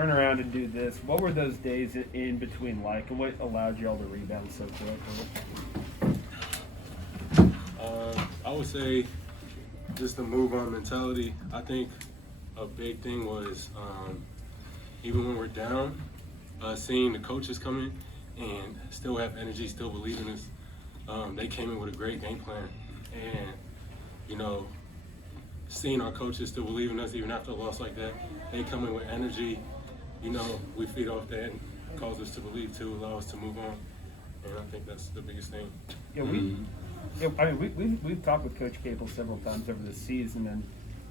turn around and do this. What were those days in between like, and what allowed y'all to rebound so quick? I would say just the move on mentality. I think a big thing was even when we're down, seeing the coaches come in and still have energy, still believe in us. They came in with a great game plan, and seeing our coaches still believe in us even after a loss like that, they come in with energy. We feed off that and cause us to believe too, allow us to move on, and I think that's the biggest thing. Yeah, we've talked with Coach Capel several times over the season, and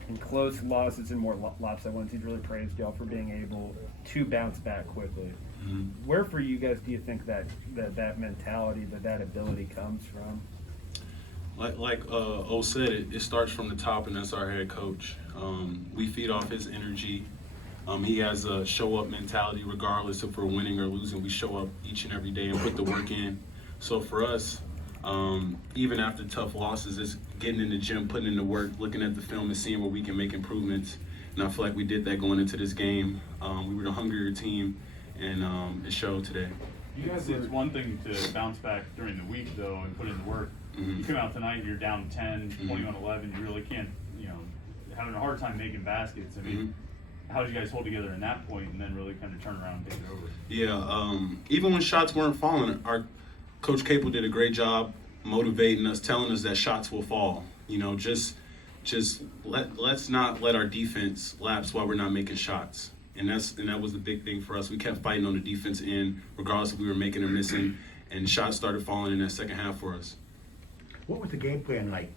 in close losses and more lopsided ones, he's really praised y'all for being able to bounce back quickly. Mm-hmm. Where for you guys do you think that mentality, that ability comes from? Like O said, it starts from the top, and that's our head coach. We feed off his energy. He has a show-up mentality regardless if we're winning or losing. We show up each and every day and put the work in. So for us, even after tough losses, it's getting in the gym, putting in the work, looking at the film and seeing where we can make improvements. And I feel like we did that going into this game. We were the hungrier team, and it showed today. You guys, it's one thing to bounce back during the week, though, and put in the work. Mm-hmm. You come out tonight, you're down 10, 21-11. You really can't, having a hard time making baskets. I mean, how did you guys hold together in that point and then really kind of turn around and take it over? Yeah, even when shots weren't falling, our Coach Capel did a great job motivating us, telling us that shots will fall. Let's not let our defense lapse while we're not making shots. And that was the big thing for us. We kept fighting on the defense end, regardless if we were making or missing, and shots started falling in that second half for us. What was the game plan like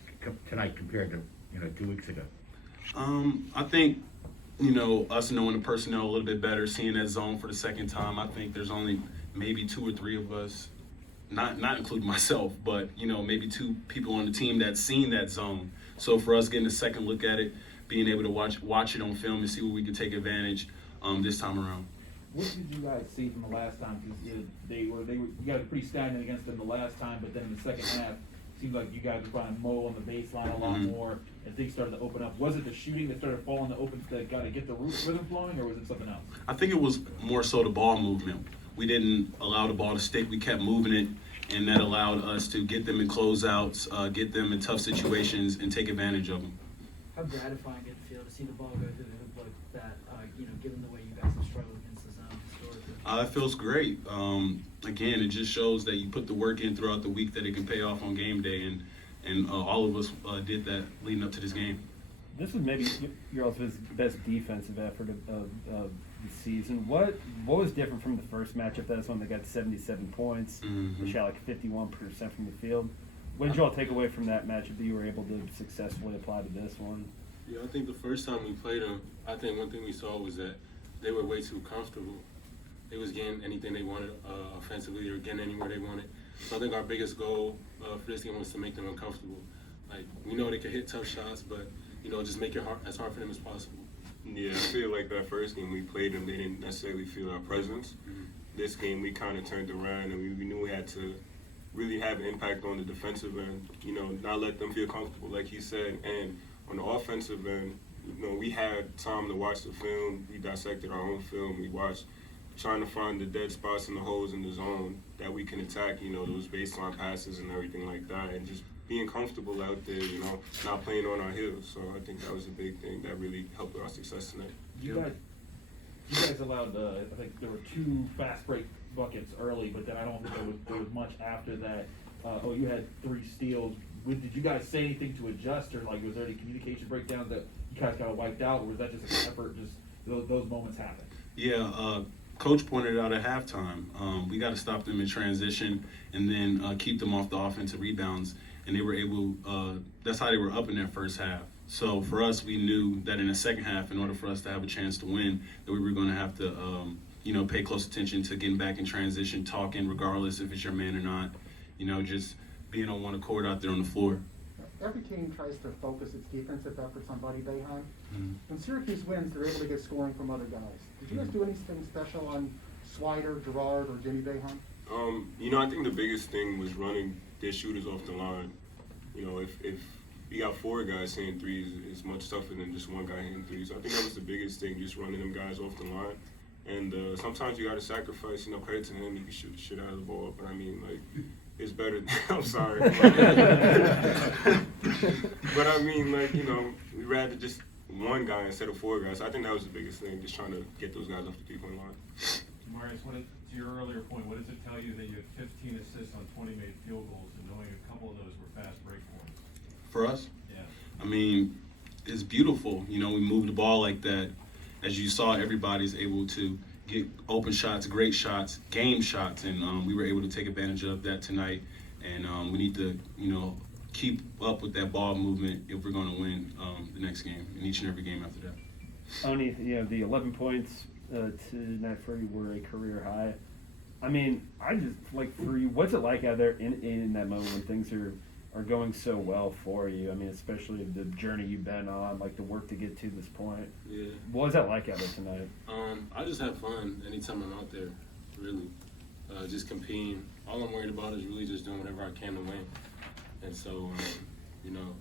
tonight compared to 2 weeks ago? I think us knowing the personnel a little bit better, seeing that zone for the second time. I think there's only maybe 2 or 3 of us, not including myself, but maybe 2 people on the team that's seen that zone. So for us getting a second look at it, being able to watch it on film and see where we can take advantage this time around. What did you guys see from the last time? Because you guys were pretty stagnant against them the last time, but then in the second half, seemed like you guys were trying to mow on the baseline a lot more, and things started to open up. Was it the shooting that started falling the open that got to get the rhythm flowing, or was it something else? I think it was more so the ball movement. We didn't allow the ball to stick. We kept moving it, and that allowed us to get them in closeouts, get them in tough situations, and take advantage of them. How gratifying did it feel to see the ball go through the hoop like that, given the way you guys have struggled against the zone historically? It feels great. Again, it just shows that you put the work in throughout the week, that it can pay off on game day, and all of us did that leading up to this game. This was maybe your all's best defensive effort of the season. What was different from the first matchup? That's when they got 77 points. They shot like 51% from the field. What did you all take away from that matchup that you were able to successfully apply to this one? Yeah, I think the first time we played them, I think one thing we saw was that they were way too comfortable. They was getting anything they wanted offensively, or getting anywhere they wanted. So I think our biggest goal for this game was to make them uncomfortable. Like, we know they can hit tough shots, but just make it as hard for them as possible. Yeah, I feel like that first game we played them, they didn't necessarily feel our presence. This game we kind of turned around, and we knew we had to really have an impact on the defensive end, not let them feel comfortable, like he said. And on the offensive end, we had time to watch the film. We dissected our own film. We watched, trying to find the dead spots and the holes in the zone that we can attack, those baseline passes and everything like that, and just being comfortable out there, not playing on our heels. So I think that was a big thing that really helped our success tonight. You guys allowed, I think there were 2 fast break buckets early, but then I don't think there was much after that. You had 3 steals. Did you guys say anything to adjust, or was there any communication breakdowns that you guys got wiped out, or was that just an effort, just those moments happen? Yeah, Coach pointed it out at halftime. We got to stop them in transition and then keep them off the offensive rebounds. And they were able, that's how they were up in that first half. So for us, we knew that in the second half, in order for us to have a chance to win, that we were going to have to, pay close attention to getting back in transition, talking regardless if it's your man or not, just being on one accord out there on the floor. Every team tries to focus its defensive efforts on Buddy Boeheim. When Syracuse wins, they're able to get scoring from other guys. Did you guys do anything special on Swider, Gerard, or Jimmy Boeheim? I think the biggest thing was running their shooters off the line. If you got 4 guys hitting threes, it's much tougher than just one guy hitting threes. So I think that was the biggest thing, just running them guys off the line. And sometimes you got to sacrifice, you know, credit to him. He can shoot the shit out of the ball. But I mean, like, it's better. I'm sorry. But I mean, like, you know, we'd rather just one guy instead of four guys. I think that was the biggest thing, just trying to get those guys off the 3-point line. Jamarius, to your earlier point, what does it tell you that you had 15 assists on 20 made field goals and knowing a couple of those were fast break points? For us, Yeah. I mean, it's beautiful. You know, we move the ball like that. As you saw, everybody's able to get open shots, great shots, game shots, and we were able to take advantage of that tonight. And we need to, you know, keep up with that ball movement if we're going to win the next game and each and every game after that. Only, you know, the 11 points tonight for you were a career high. I mean, I just, like, for you, what's it like out there in that moment when things are going so well for you? I mean, especially the journey you've been on, like the work to get to this point. Yeah. What was that like out there tonight? I just have fun anytime I'm out there, really. Just competing. All I'm worried about is really just doing whatever I can to win. And so, you know,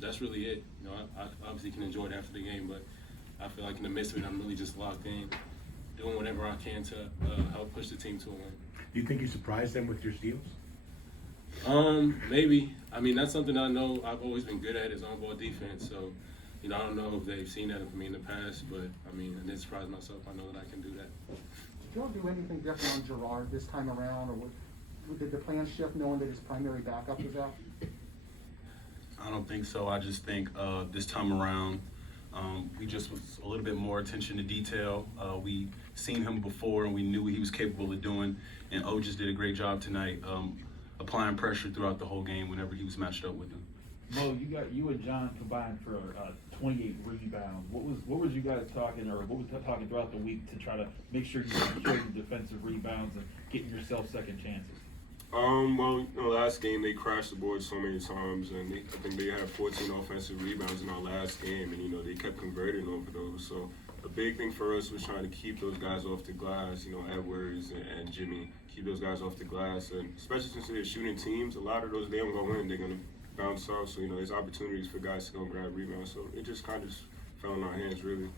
that's really it. You know, I obviously can enjoy it after the game, but I feel like in the midst of it, I'm really just locked in, doing whatever I can to help push the team to a win. Do you think you surprised them with your steals? Maybe. I mean, that's something I know I've always been good at is on-ball defense. So, you know, I don't know if they've seen that from me in the past, but I mean, I didn't surprise myself. I know that I can do that. Did y'all do anything different on Gerard this time around, or did the plan shift knowing that his primary backup was out? I don't think so. I just think this time around, we just was a little bit more attention to detail. We seen him before, and we knew what he was capable of doing. And O just did a great job tonight, applying pressure throughout the whole game whenever he was matched up with him. Mo, you and John combined for 28 rebounds. What was you guys talking, or what was talking throughout the week to try to make sure you secure the defensive rebounds and getting yourself second chances? Well, you know, last game they crashed the board so many times, and I think they had 14 offensive rebounds in our last game, and you know they kept converting over those. So a big thing for us was trying to keep those guys off the glass. You know, Edwards and Jimmy, keep those guys off the glass, and especially since they're shooting teams, a lot of those they don't go in, they're gonna bounce off. So you know, there's opportunities for guys to go grab rebounds. So it just kind of fell in our hands, really.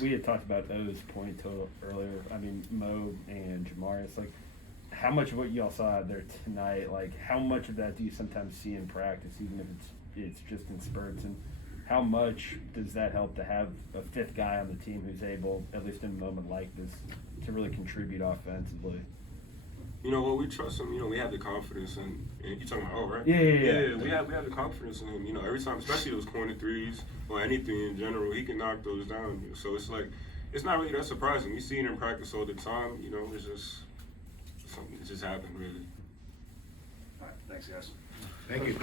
We had talked about those point total earlier. I mean, Mo and Jamarius, like, how much of what y'all saw out there tonight, like, how much of that do you sometimes see in practice, even if it's just in spurts? And how much does that help to have a fifth guy on the team who's able, at least in a moment like this, to really contribute offensively? You know, well, we trust him. You know, we have the confidence, and you're talking about, oh, right? Yeah. We have the confidence in him. You know, every time, especially those corner threes or anything in general, he can knock those down. So it's like, it's not really that surprising. We see it in practice all the time. You know, it's just something that just happened, really. All right, thanks, guys. Thank you.